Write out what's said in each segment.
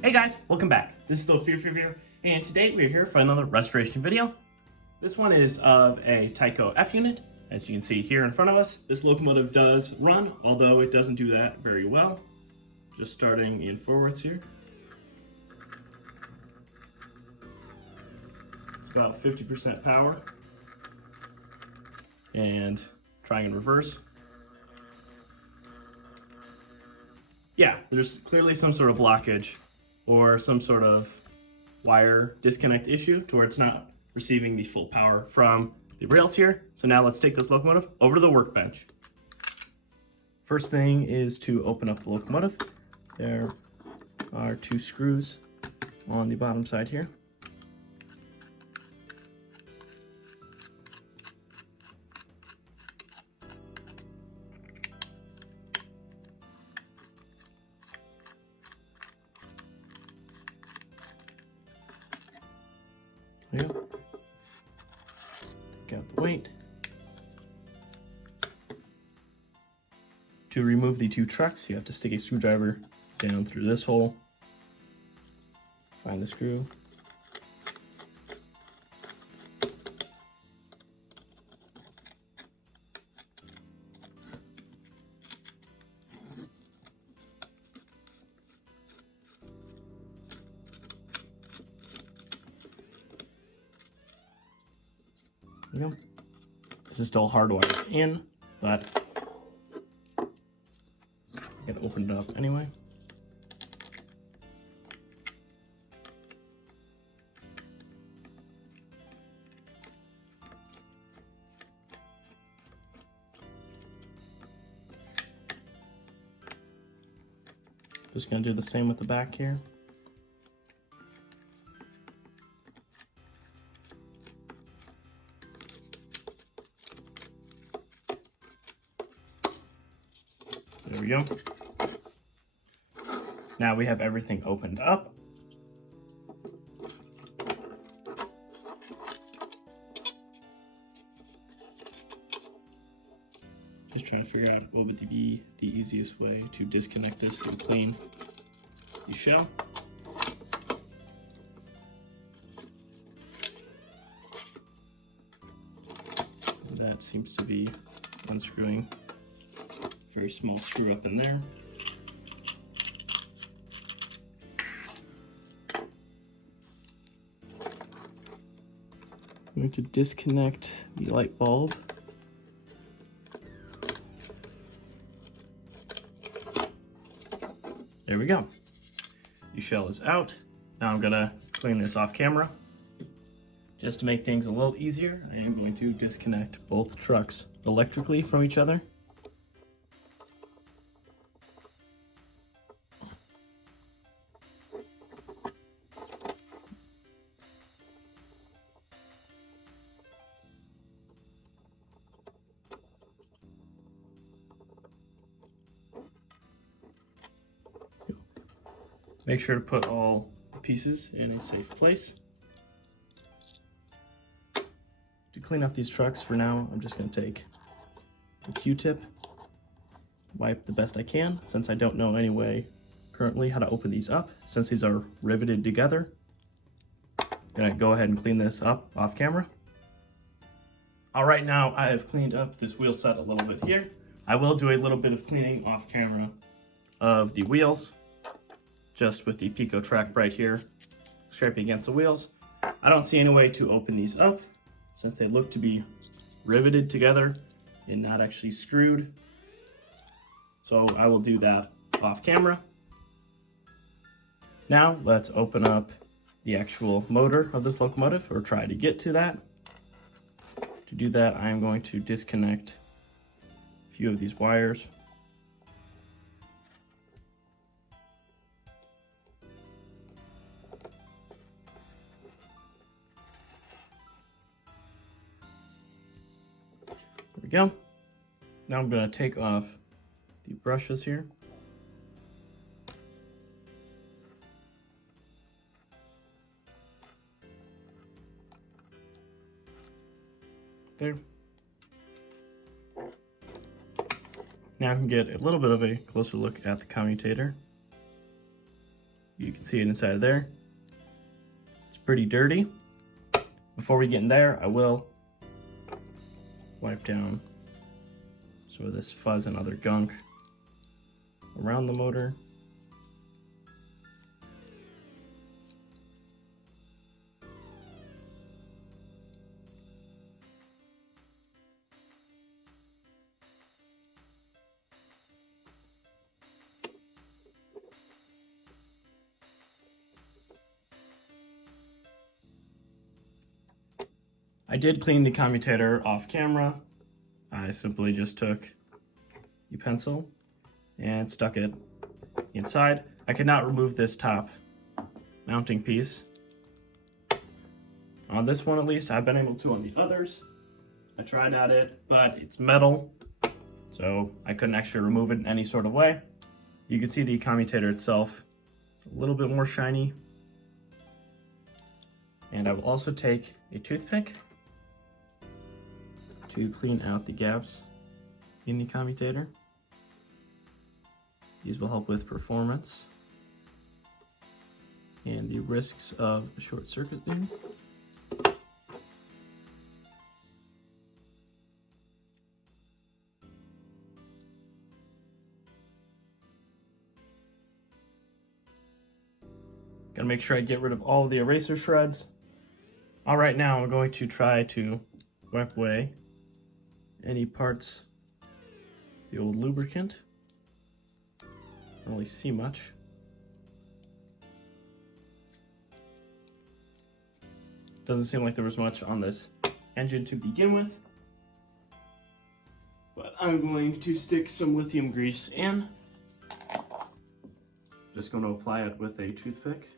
Hey guys, welcome back. This is Thelefevrefever, and today we're here for another restoration video. This one is of a Tyco F unit. As you can see here in front of us, this locomotive does run, although it doesn't do that very well. Just starting in forwards here. It's about 50% power. And trying in reverse. Yeah, there's clearly some sort of blockage or some sort of wire disconnect issue to where it's not receiving the full power from the rails here. So now let's take this locomotive over to the workbench. First thing is to open up the locomotive. There are two screws on the bottom side here. Yep. Take out the weight. To remove the two trucks, you have to stick a screwdriver down through this hole. Find the screw. There we go. This is still hardwired in, but I gotta open it up anyway. Just gonna do the same with the back here. There we go. Now we have everything opened up. Just trying to figure out what would be the easiest way to disconnect this and clean the shell. That seems to be unscrewing. Very small screw up in there. I'm going to disconnect the light bulb. There we go. The shell is out. Now I'm gonna clean this off camera. Just to make things a little easier, I am going to disconnect both trucks electrically from each other. Make sure to put all the pieces in a safe place. To clean up these trucks for now, I'm just going to take a Q-tip, wipe the best I can, since I don't know anyway currently how to open these up, since these are riveted together. I'm going to go ahead and clean this up off camera. Alright, now I have cleaned up this wheel set a little bit here. I will do a little bit of cleaning off camera of the wheels, just with the Pico track right here, scraping against the wheels. I don't see any way to open these up, since they look to be riveted together and not actually screwed. So I will do that off camera. Now let's open up the actual motor of this locomotive, or try to get to that. To do that, I am going to disconnect a few of these wires. There we go. Now I'm going to take off the brushes here. There. Now I can get a little bit of a closer look at the commutator. You can see it inside of there. It's pretty dirty. Before we get in there, I will wipe down some of this fuzz and other gunk around the motor. I did clean the commutator off camera. I simply just took the pencil and stuck it inside. I could not remove this top mounting piece. On this one at least, I've been able to on the others. I tried at it, but it's metal, so I couldn't actually remove it in any sort of way. You can see the commutator itself, a little bit more shiny. And I will also take a toothpick to clean out the gaps in the commutator. These will help with performance and the risks of short circuiting. Gotta make sure I get rid of all of the eraser shreds. All right, now I'm going to try to wipe away any parts of the old lubricant. Don't really see much. Doesn't seem like there was much on this engine to begin with. But I'm going to stick some lithium grease in. Just going to apply it with a toothpick.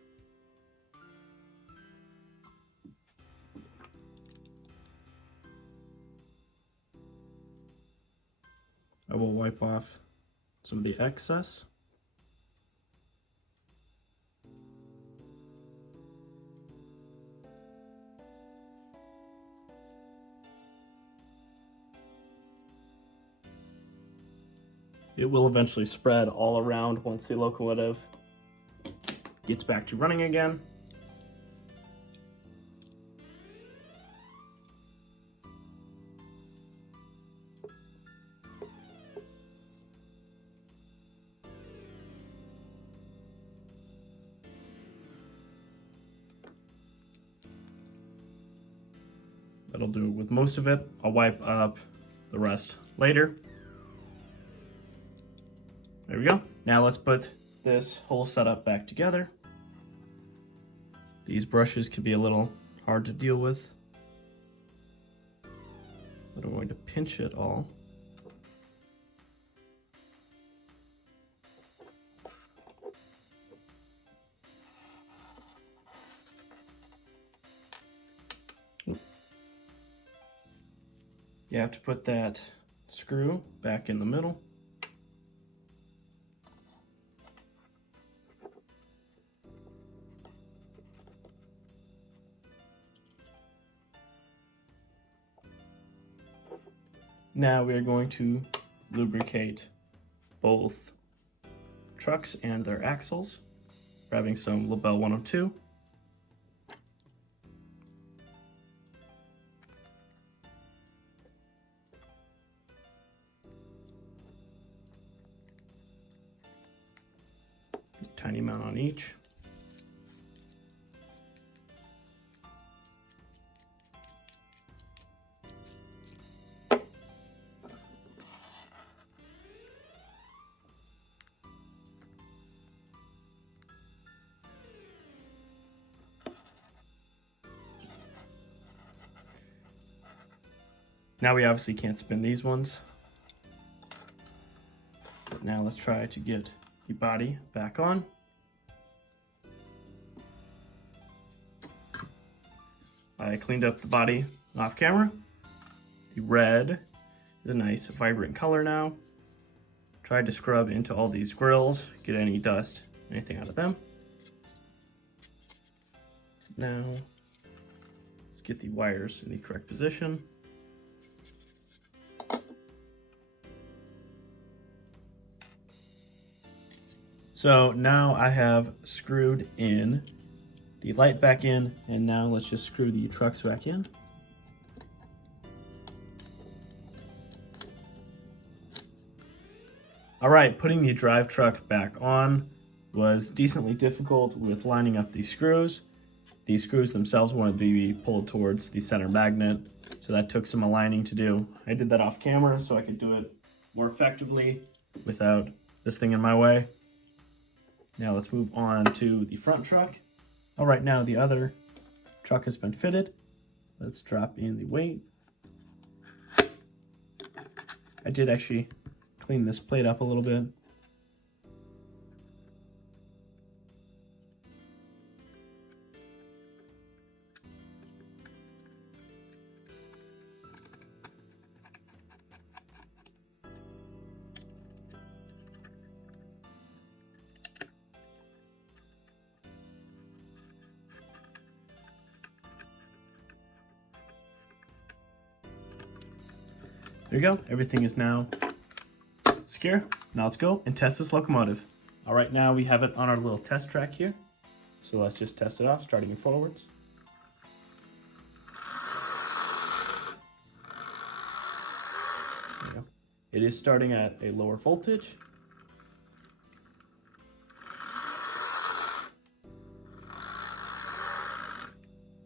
I will wipe off some of the excess. It will eventually spread all around once the locomotive gets back to running again. That'll do it with most of it. I'll wipe up the rest later. There we go. Now let's put this whole setup back together. These brushes can be a little hard to deal with, but I'm going to pinch it all. You have to put that screw back in the middle. Now we are going to lubricate both trucks and their axles, grabbing some Label 102. Tiny amount on each. Now we obviously can't spin these ones. But now let's try to get the body back on. I cleaned up the body off camera. The red is a nice vibrant color now. Tried to scrub into all these grills, get any dust, anything out of them. Now, let's get the wires in the correct position. So now I have screwed in the light back in, and now let's just screw the trucks back in. All right, putting the drive truck back on was decently difficult with lining up these screws. These screws themselves wanted to be pulled towards the center magnet, so that took some aligning to do. I did that off camera so I could do it more effectively without this thing in my way. Now let's move on to the front truck. All right, now the other truck has been fitted. Let's drop in the weight. I did actually clean this plate up a little bit. There you go, everything is now secure. Now let's go and test this locomotive. All right, now we have it on our little test track here. So let's just test it off, starting forwards. There you go. It is starting at a lower voltage.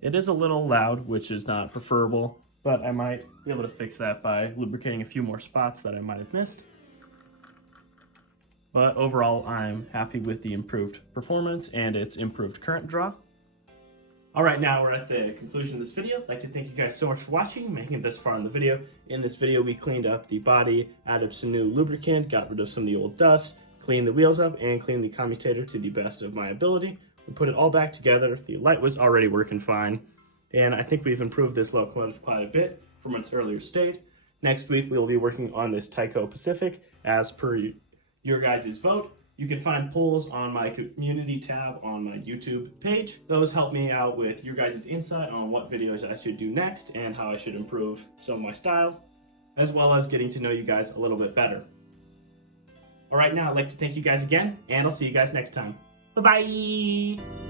It is a little loud, which is not preferable, but I might be able to fix that by lubricating a few more spots that I might have missed. But overall, I'm happy with the improved performance and its improved current draw. All right, now we're at the conclusion of this video. I'd like to thank you guys so much for watching, making it this far in the video. In this video, we cleaned up the body, added some new lubricant, got rid of some of the old dust, cleaned the wheels up, and cleaned the commutator to the best of my ability. We put it all back together. The light was already working fine, and I think we've improved this locomotive quite a bit from its earlier state. Next week, we will be working on this Tyco Pacific as per your guys' vote. You can find polls on my community tab on my YouTube page. Those help me out with your guys' insight on what videos I should do next and how I should improve some of my styles, as well as getting to know you guys a little bit better. All right, now I'd like to thank you guys again, and I'll see you guys next time. Bye-bye!